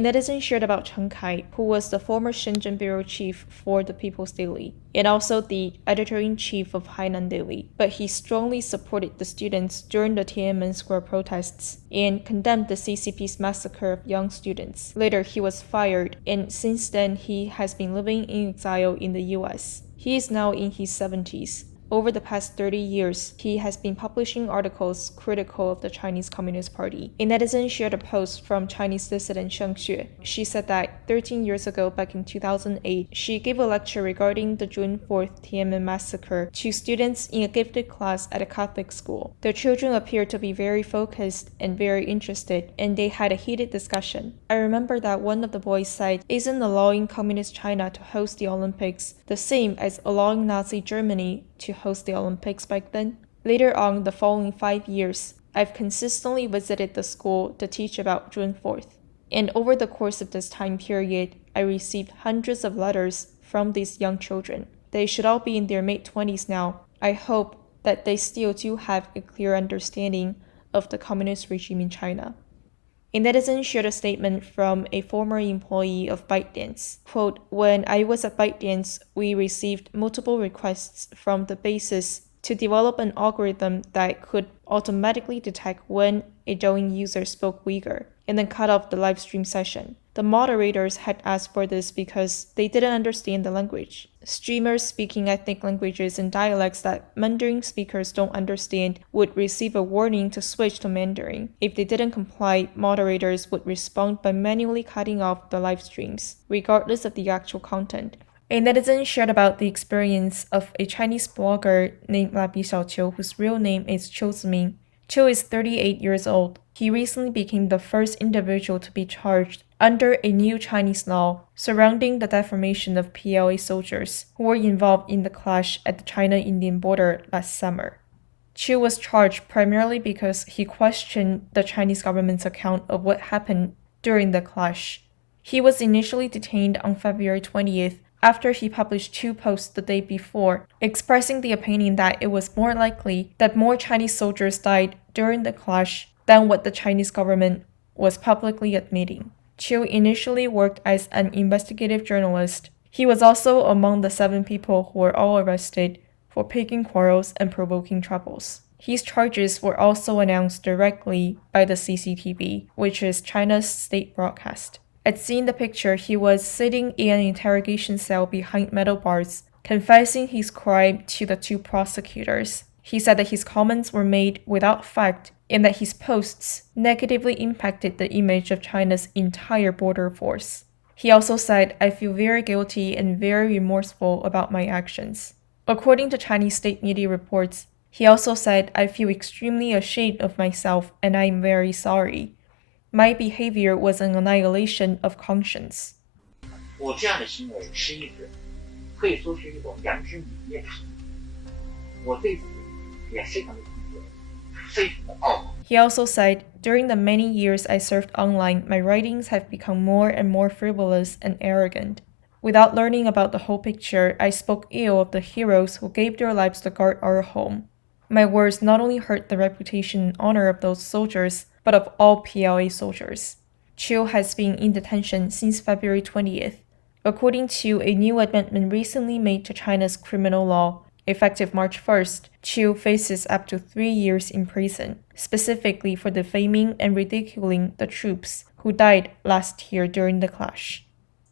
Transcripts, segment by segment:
netizen shared about Cheng Kai, who was the former Shenzhen bureau chief for the People's Daily, and also the editor-in-chief of Hainan Daily, but he strongly supported the students during the Tiananmen Square protests and condemned the CCP's massacre of young students. Later, he was fired, and since then he has been living in exile in the US. He is now in his 70s. Over the past 30 years, he has been publishing articles critical of the Chinese Communist Party. A netizen shared a post from Chinese dissident Sheng Xue. She said that 13 years ago, back in 2008, she gave a lecture regarding the June 4th Tiananmen Massacre to students in a gifted class at a Catholic school. The children appeared to be very focused and very interested, and they had a heated discussion. I remember that one of the boys said, "Isn't allowing Communist China to host the Olympics the same as allowing Nazi Germany to host the Olympics back then?" Later on, the following 5 years, I've consistently visited the school to teach about June 4th. And over the course of this time period, I received hundreds of letters from these young children. They should all be in their mid-20s now. I hope that they still do have a clear understanding of the communist regime in China. A netizen shared a statement from a former employee of ByteDance. Quote, "When I was at ByteDance, we received multiple requests from the bases to develop an algorithm that could automatically detect when a Douyin user spoke Uyghur and then cut off the live stream session. The moderators had asked for this because they didn't understand the language. Streamers speaking ethnic languages and dialects that Mandarin speakers don't understand would receive a warning to switch to Mandarin. If they didn't comply, moderators would respond by manually cutting off the live streams, regardless of the actual content." A netizen shared about the experience of a Chinese blogger named Labi Xiaoqiu, whose real name is Qiu Ziming. Qiu is 38 years old. He recently became the first individual to be charged under a new Chinese law surrounding the defamation of PLA soldiers who were involved in the clash at the China-Indian border last summer. Qiu was charged primarily because he questioned the Chinese government's account of what happened during the clash. He was initially detained on February 20th after he published 2 posts the day before, expressing the opinion that it was more likely that more Chinese soldiers died during the clash than what the Chinese government was publicly admitting. Qiu initially worked as an investigative journalist. He was also among the 7 people who were all arrested for picking quarrels and provoking troubles. His charges were also announced directly by the CCTV, which is China's state broadcast. At seeing the picture, he was sitting in an interrogation cell behind metal bars, confessing his crime to the 2 prosecutors. He said that his comments were made without fact and that his posts negatively impacted the image of China's entire border force. He also said, "I feel very guilty and very remorseful about my actions." According to Chinese state media reports, he also said, "I feel extremely ashamed of myself and I am very sorry. My behavior was an annihilation of conscience." 我这样的行为是一种可以说是一种良知泯灭的行为，我对此也非常的自责，非常的懊恼。 He also said, "During the many years I served online, my writings have become more and more frivolous and arrogant. Without learning about the whole picture, I spoke ill of the heroes who gave their lives to guard our home. My words not only hurt the reputation and honor of those soldiers, but of all PLA soldiers." Qiu has been in detention since February 20th. According to a new amendment recently made to China's criminal law, effective March 1st, Qiu faces up to 3 years in prison, specifically for defaming and ridiculing the troops who died last year during the clash.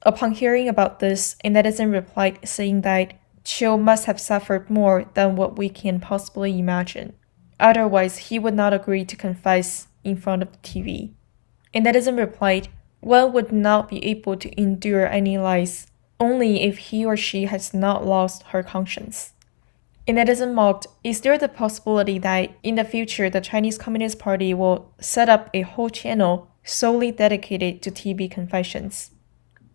Upon hearing about this, a netizen replied saying that Qiu must have suffered more than what we can possibly imagine. Otherwise, he would not agree to confess in front of the TV. A netizen replied, "One would not be able to endure any lies, only if he or she has not lost her conscience." A netizen mocked, "Is there the possibility that in the future the Chinese Communist Party will set up a whole channel solely dedicated to TV confessions?"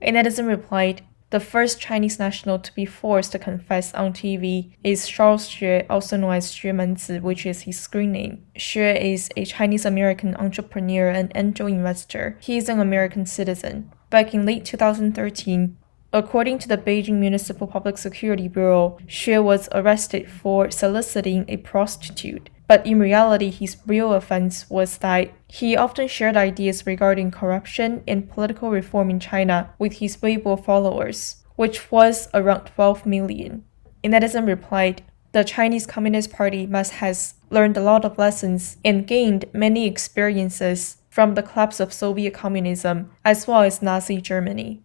A netizen replied, "The first Chinese national to be forced to confess on TV is Sheng Xue, also known as Xue Menzi, which is his screen name. Xue is a Chinese-American entrepreneur and angel investor. He is an American citizen. Back in late 2013, According to the Beijing Municipal Public Security Bureau, Xue was arrested for soliciting a prostitute. But in reality, his real offense was that he often shared ideas regarding corruption and political reform in China with his Weibo followers, which was around 12 million. A netizen replied, "The Chinese Communist Party must have learned a lot of lessons and gained many experiences from the collapse of Soviet communism as well as Nazi Germany."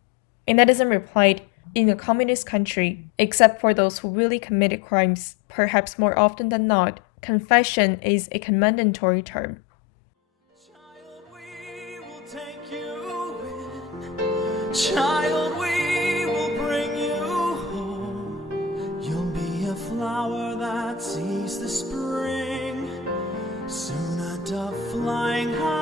A netizen replied, "In a communist country, except for those who really committed crimes, perhaps more often than not, confession is a commendatory term." Child, we will take you in. Child, we will bring you home. You'll be a flower that sees the spring. Soon a dove flying high.